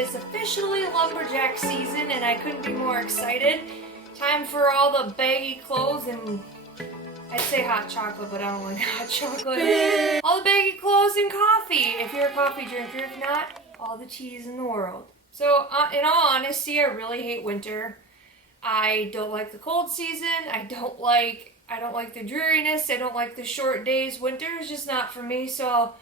is officially lumberjack season and I couldn't be more excited. Time for all the baggy clothes and I'd say hot chocolate, but I don't like hot chocolate. All the baggy clothes and coffee, if you're a coffee drinker. If not, all the teas in the world. So in all honesty, I really hate winter. I don't like the cold season. I don't like the dreariness. I don't like the short days. Winter is just not for me, so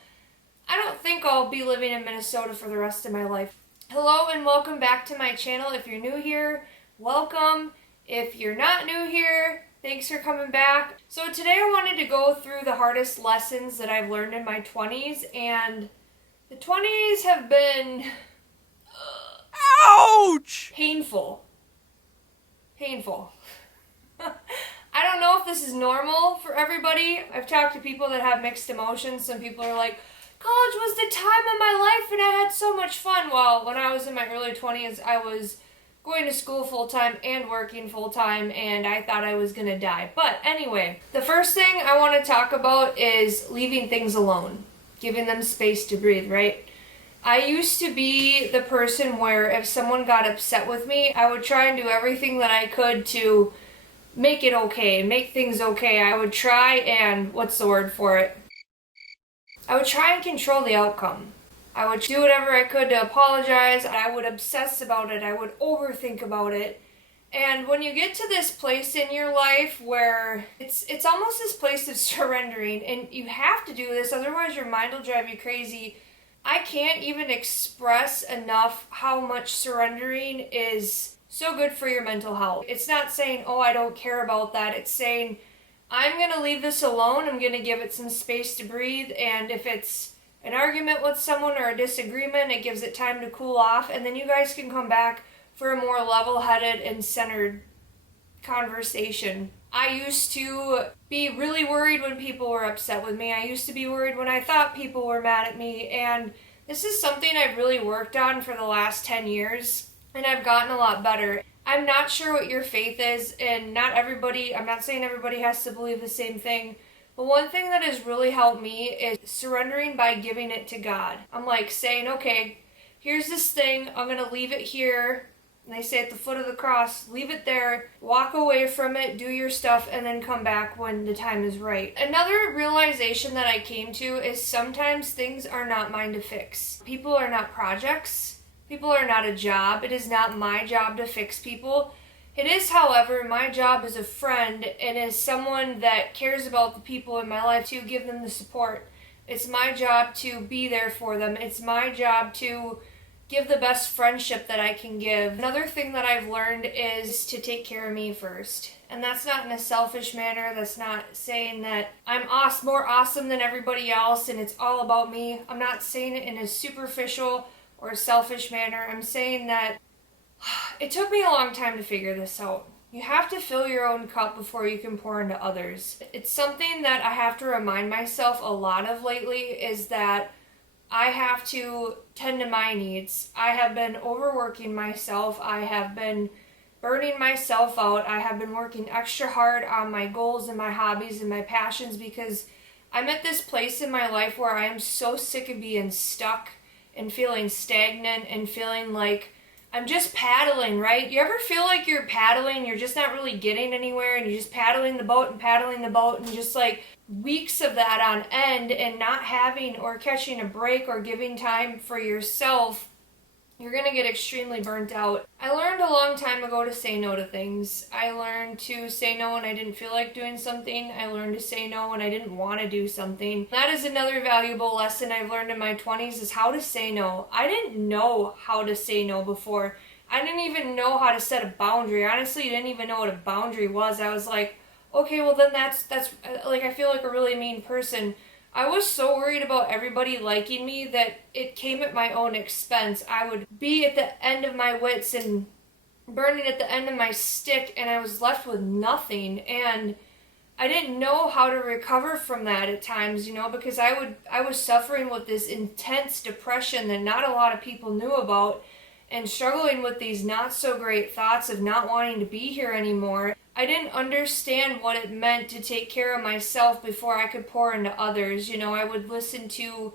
I don't think I'll be living in Minnesota for the rest of my life. Hello and welcome back to my channel. If you're new here, welcome. If you're not new here, thanks for coming back. So today I wanted to go through the hardest lessons that I've learned in my 20s, and the 20s have been ouch! Painful. I don't know if this is normal for everybody. I've talked to people that have mixed emotions. Some people are like, college was the time of my life and I had so much fun. Well, when I was in my early 20s, I was going to school full-time and working full-time, and I thought I was gonna die. But anyway, the first thing I want to talk about is leaving things alone, giving them space to breathe, right? I used to be the person where if someone got upset with me, I would try and do everything that I could to make it okay, make things okay. I would try and, what's the word for it? I would try and control the outcome. I would do whatever I could to apologize. I would obsess about it. I would overthink about it. And when you get to this place in your life where it's almost this place of surrendering, and you have to do this, otherwise your mind will drive you crazy. I can't even express enough how much surrendering is so good for your mental health. It's not saying, oh, I don't care about that. It's saying, I'm going to leave this alone. I'm going to give it some space to breathe. And if it's an argument with someone or a disagreement, it gives it time to cool off. And then you guys can come back for a more level-headed and centered conversation. I used to be really worried when people were upset with me. I used to be worried when I thought people were mad at me. And this is something I've really worked on for the last 10 years. And I've gotten a lot better. I'm not sure what your faith is, and I'm not saying everybody has to believe the same thing, but one thing that has really helped me is surrendering by giving it to God. I'm like saying, okay, here's this thing, I'm going to leave it here, and they say at the foot of the cross, leave it there, walk away from it, do your stuff, and then come back when the time is right. Another realization that I came to is sometimes things are not mine to fix. People are not projects. People are not a job. It is not my job to fix people. It is, however, my job as a friend and as someone that cares about the people in my life to give them the support. It's my job to be there for them. It's my job to give the best friendship that I can give. Another thing that I've learned is to take care of me first. And that's not in a selfish manner. That's not saying that I'm more awesome than everybody else and it's all about me. I'm not saying it in a superficial or a selfish manner. I'm saying that it took me a long time to figure this out. You have to fill your own cup before you can pour into others. It's something that I have to remind myself a lot of lately, is that I have to tend to my needs. I have been overworking myself. I have been burning myself out. I have been working extra hard on my goals and my hobbies and my passions because I'm at this place in my life where I am so sick of being stuck and feeling stagnant and feeling like I'm just paddling, right? You ever feel like you're paddling, you're just not really getting anywhere, and you're just paddling the boat and just like weeks of that on end and not having or catching a break or giving time for yourself? You're going to get extremely burnt out. I learned a long time ago to say no to things. I learned to say no when I didn't feel like doing something. I learned to say no when I didn't want to do something. That is another valuable lesson I've learned in my 20s, is how to say no. I didn't know how to say no before. I didn't even know how to set a boundary. Honestly, I didn't even know what a boundary was. I was like, okay, well then that's like, I feel like a really mean person. I was so worried about everybody liking me that it came at my own expense. I would be at the end of my wits and burning at the end of my stick, and I was left with nothing. And I didn't know how to recover from that at times, because I was suffering with this intense depression that not a lot of people knew about, and struggling with these not so great thoughts of not wanting to be here anymore. I didn't understand what it meant to take care of myself before I could pour into others. I would listen to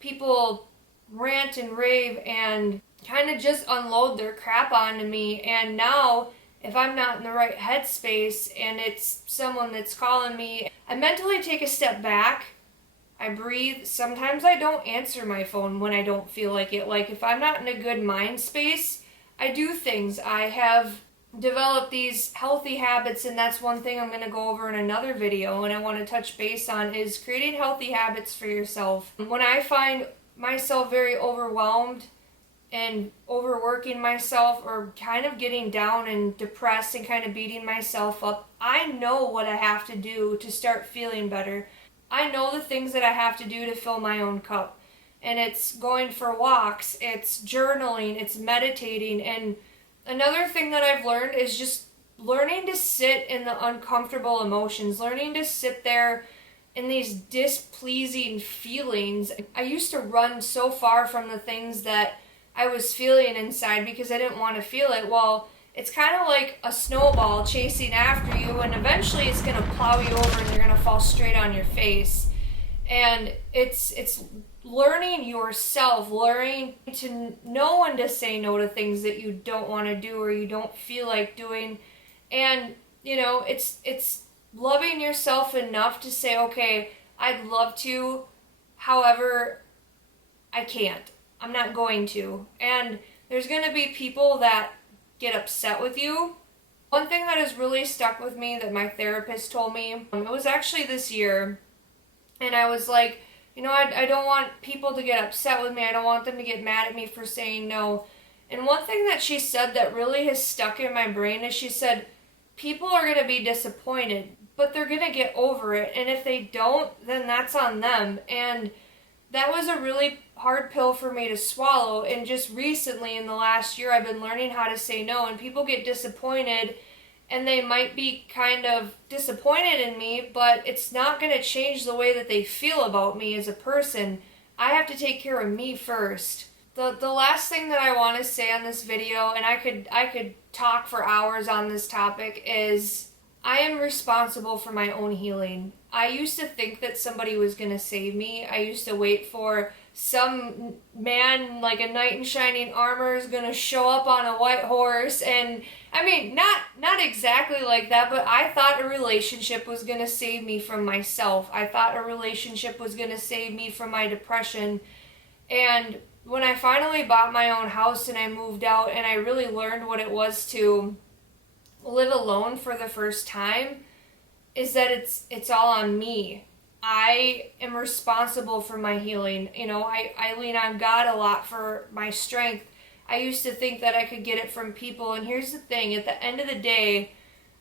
people rant and rave and kind of just unload their crap onto me. And now, if I'm not in the right headspace and it's someone that's calling me, I mentally take a step back. I breathe. Sometimes I don't answer my phone when I don't feel like it. Like, if I'm not in a good mind space, I do things. I have developed these healthy habits, and that's one thing I'm going to go over in another video, and I want to touch base on, is creating healthy habits for yourself. When I find myself very overwhelmed and overworking myself, or kind of getting down and depressed and kind of beating myself up, I know what I have to do to start feeling better. I know the things that I have to do to fill my own cup. And it's going for walks, it's journaling, it's meditating. And another thing that I've learned is just learning to sit in the uncomfortable emotions, learning to sit there in these displeasing feelings. I used to run so far from the things that I was feeling inside because I didn't want to feel it. Well, it's kind of like a snowball chasing after you, and eventually it's going to plow you over and you're going to fall straight on your face. And it's learning yourself, learning to know when to say no to things that you don't want to do or you don't feel like doing. And, you know, it's loving yourself enough to say, okay, I'd love to, however, I can't. I'm not going to. And there's going to be people that get upset with you. One thing that has really stuck with me that my therapist told me, it was actually this year, and I was like, you know, I don't want people to get upset with me. I don't want them to get mad at me for saying no. And one thing that she said that really has stuck in my brain is she said, people are going to be disappointed, but they're going to get over it. And if they don't, then that's on them. And that was a really hard pill for me to swallow. And just recently, in the last year, I've been learning how to say no. And people get disappointed, and they might be kind of disappointed in me, but it's not going to change the way that they feel about me as a person. I have to take care of me first. The last thing that I want to say on this video, and I could talk for hours on this topic, is I am responsible for my own healing. I used to think that somebody was going to save me. I used to wait for some man like a knight in shining armor is going to show up on a white horse. And I mean, not exactly like that, but I thought a relationship was going to save me from myself. I thought a relationship was going to save me from my depression. And when I finally bought my own house and I moved out and I really learned what it was to live alone for the first time, is that it's all on me. I am responsible for my healing. You know, I lean on God a lot for my strength. I used to think that I could get it from people, and here's the thing, at the end of the day,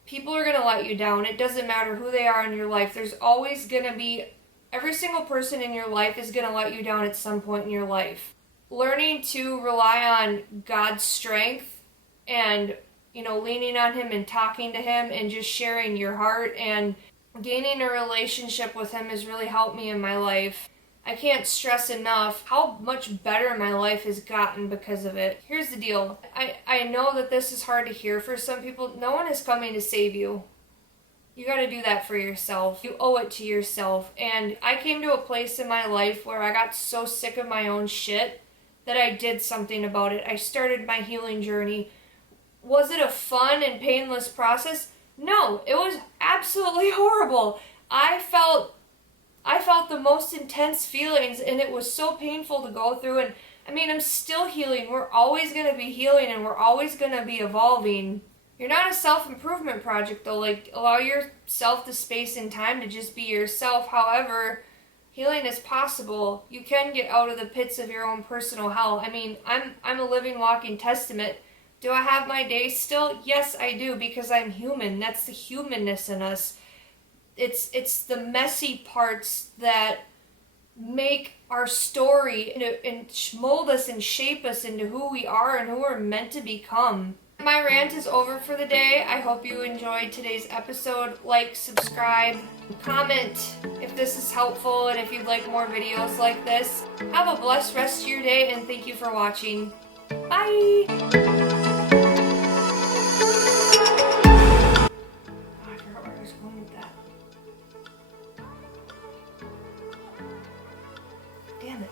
people are going to let you down. It doesn't matter who they are in your life. There's always going to be, every single person in your life is going to let you down at some point in your life. Learning to rely on God's strength and, you know, leaning on Him and talking to Him and just sharing your heart and gaining a relationship with Him has really helped me in my life. I can't stress enough how much better my life has gotten because of it. Here's the deal. I know that this is hard to hear for some people. No one is coming to save you. You got to do that for yourself. You owe it to yourself. And I came to a place in my life where I got so sick of my own shit that I did something about it. I started my healing journey. Was it a fun and painless process? No, it was absolutely horrible. I felt the most intense feelings, and it was so painful to go through. And I mean, I'm still healing. We're always going to be healing, and we're always going to be evolving. You're not a self-improvement project, though. Like, allow yourself the space and time to just be yourself. However, healing is possible. You can get out of the pits of your own personal hell. I mean, I'm a living, walking testament. Do I have my days still? Yes, I do, because I'm human. That's the humanness in us. It's the messy parts that make our story and mold us and shape us into who we are and who we're meant to become. My rant is over for the day. I hope you enjoyed today's episode. Like, subscribe, comment if this is helpful and if you'd like more videos like this. Have a blessed rest of your day, and thank you for watching. Bye! Damn it.